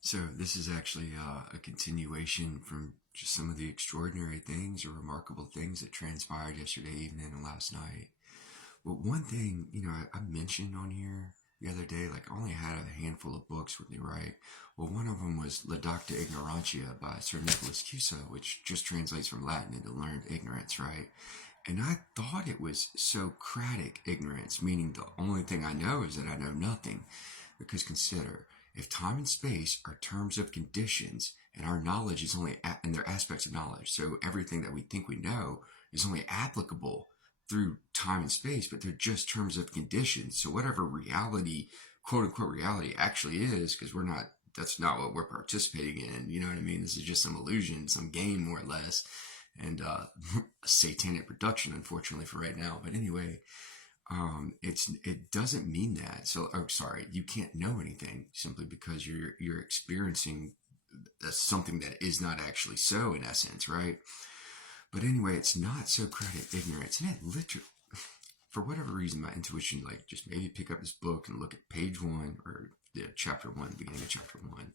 So this is actually a continuation from just some of the extraordinary things or remarkable things that transpired yesterday evening and last night. Well, one thing, I mentioned on here the other day, like I only had a handful of books with me, right? Well, one of them was La Docta Ignorantia by Sir Nicholas Cusa, which just translates from Latin into learned ignorance, right? And I thought it was Socratic ignorance, meaning the only thing I know is that I know nothing. Because consider, if time and space are terms of conditions, and our knowledge is only, and they're aspects of knowledge, so everything that we think we know is only applicable through time and space, but they're just terms of conditions. So whatever reality, quote unquote reality, actually is, because that's not what we're participating in. You know what I mean? This is just some illusion, some game, more or less, and a satanic production, unfortunately, for right now. But anyway, it doesn't mean that. So, oh, sorry, you can't know anything simply because you're experiencing something that is not actually so, in essence, right? But anyway, it's not Socratic ignorance, and it literally, for whatever reason, my intuition like just made me pick up this book and look at page one or chapter one, beginning of chapter one.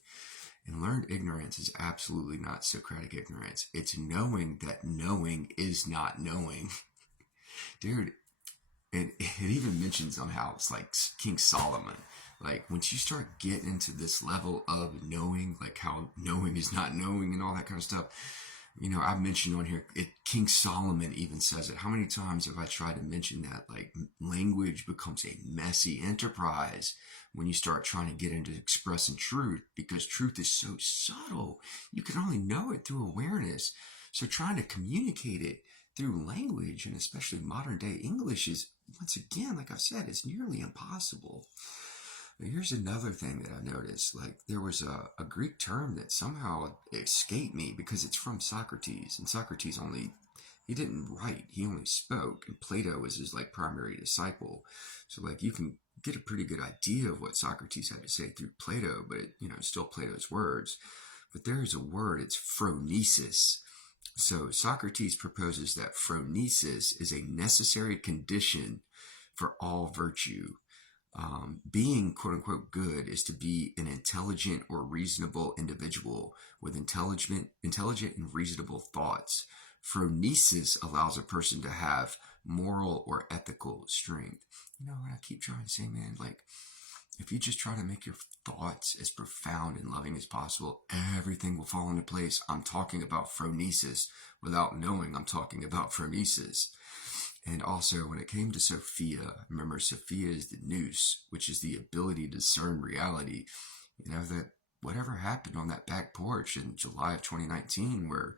And learned ignorance is absolutely not Socratic ignorance. It's knowing that knowing is not knowing. Dude, it even mentions somehow it's like King Solomon. Like once you start getting into this level of knowing, like how knowing is not knowing and all that kind of stuff, I've mentioned on here, King Solomon even says it. How many times have I tried to mention that? Like, language becomes a messy enterprise when you start trying to get into expressing truth because truth is so subtle. You can only know it through awareness. So, trying to communicate it through language, and especially modern day English, is once again, like I've said, it's nearly impossible. But here's another thing that I noticed. Like there was a Greek term that somehow escaped me because it's from Socrates, and Socrates he didn't write, he only spoke, and Plato was his like primary disciple. So like you can get a pretty good idea of what Socrates had to say through Plato, but it's still Plato's words. But there is a word, it's phronesis. So Socrates proposes that phronesis is a necessary condition for all virtue. Being quote unquote good is to be an intelligent or reasonable individual with intelligent and reasonable thoughts. Phronesis allows a person to have moral or ethical strength. You know what I keep trying to say, man? Like, if you just try to make your thoughts as profound and loving as possible, everything will fall into place. I'm talking about phronesis without knowing I'm talking about phronesis. And also, when it came to Sophia, remember, Sophia is the nous, which is the ability to discern reality. That whatever happened on that back porch in July of 2019, where,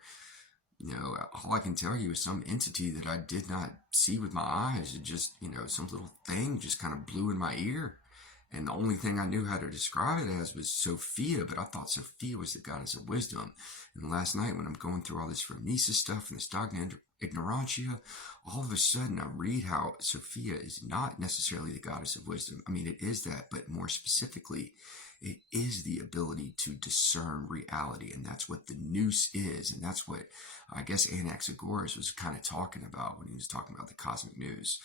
all I can tell you is some entity that I did not see with my eyes. It just, some little thing just kind of blew in my ear. And the only thing I knew how to describe it as was Sophia, but I thought Sophia was the goddess of wisdom. And last night, when I'm going through all this phronesis stuff and this dogma ignorantia, all of a sudden I read how Sophia is not necessarily the goddess of wisdom. I mean, it is that, but more specifically, it is the ability to discern reality. And that's what the nous is. And that's what I guess Anaxagoras was kind of talking about when he was talking about the cosmic nous.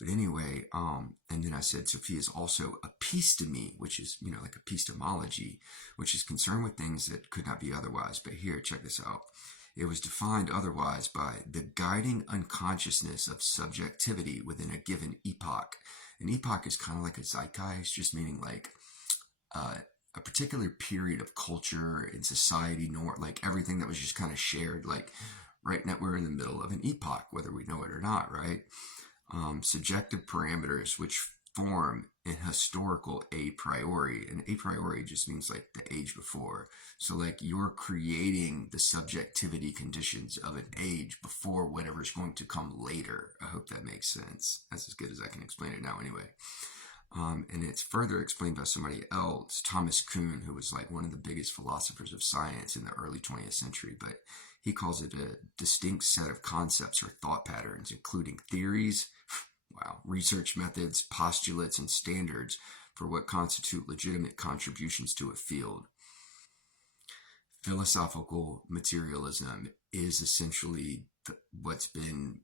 But anyway, and then I said Sophia is also episteme, which is, like epistemology, which is concerned with things that could not be otherwise. But here, check this out. It was defined otherwise by the guiding unconsciousness of subjectivity within a given epoch. An epoch is kind of like a zeitgeist, just meaning like a particular period of culture and society, like everything that was just kind of shared. Like right now, we're in the middle of an epoch, whether we know it or not, right? Subjective parameters which form an historical a priori. And a priori just means like the age before. So like you're creating the subjectivity conditions of an age before whatever's going to come later. I hope that makes sense. That's as good as I can explain it now anyway. And it's further explained by somebody else, Thomas Kuhn, who was like one of the biggest philosophers of science in the early 20th century. But he calls it a distinct set of concepts or thought patterns, including theories, research methods, postulates, and standards for what constitute legitimate contributions to a field. Philosophical materialism is essentially what's been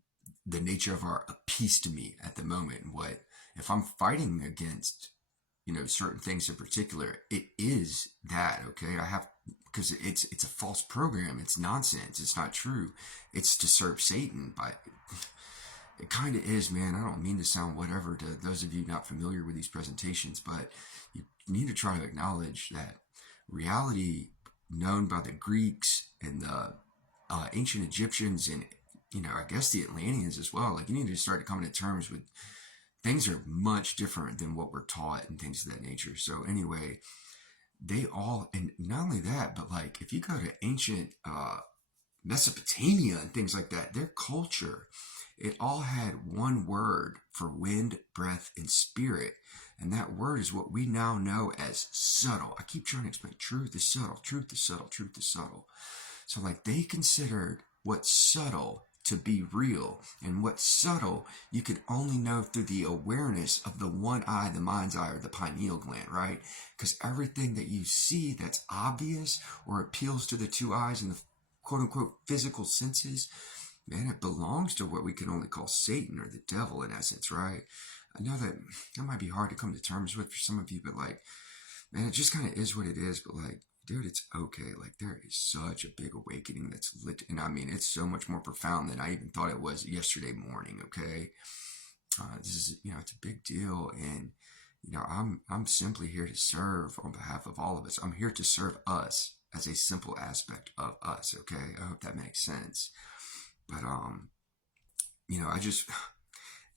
the nature of our episteme at the moment. What if I'm fighting against certain things in particular, it is that, okay? Because it's a false program. It's nonsense. It's not true. It's to serve Satan. But it kind of is, man. I don't mean to sound whatever to those of you not familiar with these presentations, but you need to try to acknowledge that reality known by the Greeks and the ancient Egyptians and, I guess the Atlanteans as well. Like, you need to start coming to terms with things are much different than what we're taught and things of that nature. So anyway, they all, and not only that, but like if you go to ancient Mesopotamia and things like that, their culture, it all had one word for wind, breath, and spirit. And that word is what we now know as subtle. I keep trying to explain truth is subtle, truth is subtle, truth is subtle. So like they considered what's subtle to be real, and what's subtle you could only know through the awareness of the one eye, the mind's eye, or the pineal gland, right? Because everything that you see that's obvious or appeals to the two eyes and the quote unquote physical senses, man, it belongs to what we can only call Satan or the devil in essence, right? I know that might be hard to come to terms with for some of you, but like, man, it just kind of is what it is. But like, dude, it's okay. Like, there is such a big awakening that's lit, and I mean, it's so much more profound than I even thought it was yesterday morning. Okay, this is, it's a big deal, and I'm simply here to serve on behalf of all of us. I'm here to serve us as a simple aspect of us. Okay, I hope that makes sense. But I just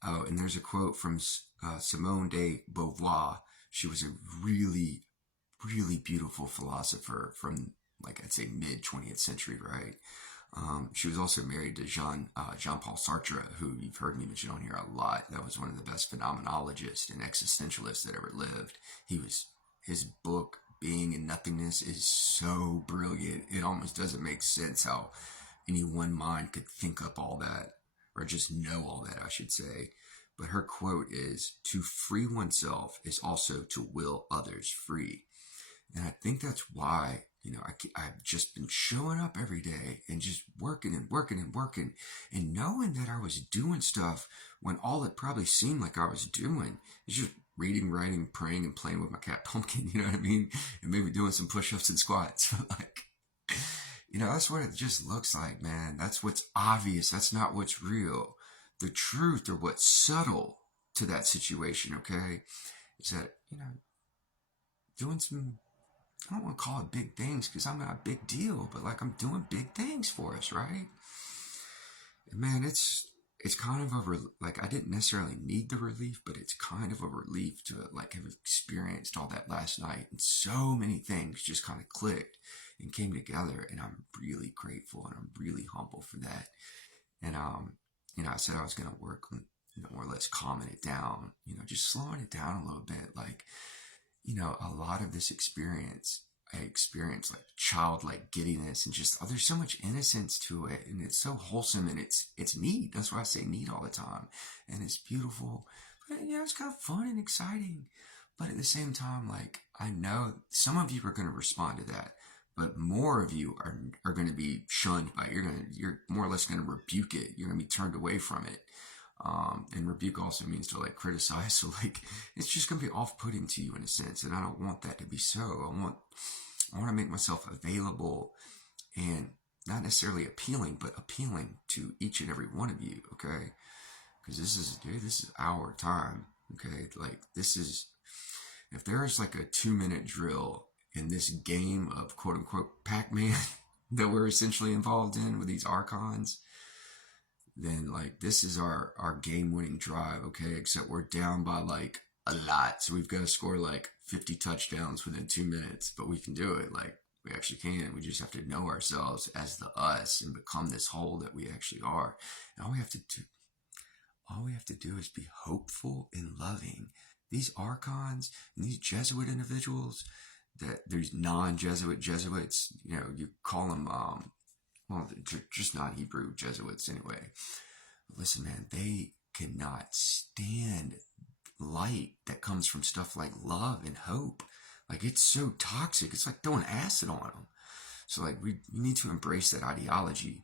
and there's a quote from Simone de Beauvoir. She was a really, really beautiful philosopher from, like, I'd say mid 20th century, right? She was also married to Jean-Paul Sartre, who you've heard me mention on here a lot. That was one of the best phenomenologists and existentialists that ever lived. His book Being and Nothingness is so brilliant. It almost doesn't make sense how any one mind could think up all that, or just know all that, I should say. But her quote is, "To free oneself is also to will others free." And I think that's why, I've just been showing up every day and just working and working and working, and knowing that I was doing stuff when all it probably seemed like I was doing is just reading, writing, praying, and playing with my cat Pumpkin, you know what I mean? And maybe doing some push-ups and squats. Like, that's what it just looks like, man. That's what's obvious. That's not what's real. The truth, or what's subtle to that situation, okay, is that, doing some, I don't want to call it big things because I'm not a big deal, but like I'm doing big things for us, right? And man, it's kind of like I didn't necessarily need the relief, but it's kind of a relief to like have experienced all that last night, and so many things just kind of clicked and came together, and I'm really grateful and I'm really humble for that. And I said I was gonna work on, more or less calming it down, just slowing it down a little bit, like, a lot of this experience, I experienced like childlike giddiness and just, there's so much innocence to it, and it's so wholesome, and it's neat. That's why I say neat all the time, and it's beautiful. But it's kind of fun and exciting. But at the same time, like, I know some of you are going to respond to that, but more of you are going to be shunned by it. You're more or less going to rebuke it. You're going to be turned away from it. And rebuke also means to like criticize. So like, it's just going to be off-putting to you in a sense. And I don't want that to be so. I want to make myself available, and not necessarily appealing, but appealing to each and every one of you. Okay. Because this is our time. Okay. Like, if there is like a 2-minute drill in this game of quote unquote Pac-Man that we're essentially involved in with these archons, then like this is our game-winning drive, okay? Except we're down by like a lot, so we've got to score like 50 touchdowns within 2 minutes, but we can do it. Like, we actually can. We just have to know ourselves as the us and become this whole that we actually are. And all we have to do is be hopeful and loving. These archons and these Jesuit individuals, that there's non-Jesuit Jesuits, you call them, well, they're just not Hebrew Jesuits anyway. Listen, man, they cannot stand light that comes from stuff like love and hope. Like, it's so toxic. It's like throwing acid on them. So like, we need to embrace that ideology.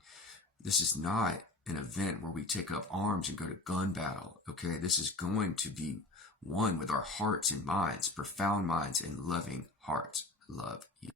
This is not an event where we take up arms and go to gun battle. Okay, this is going to be one with our hearts and minds, profound minds and loving hearts. I love you.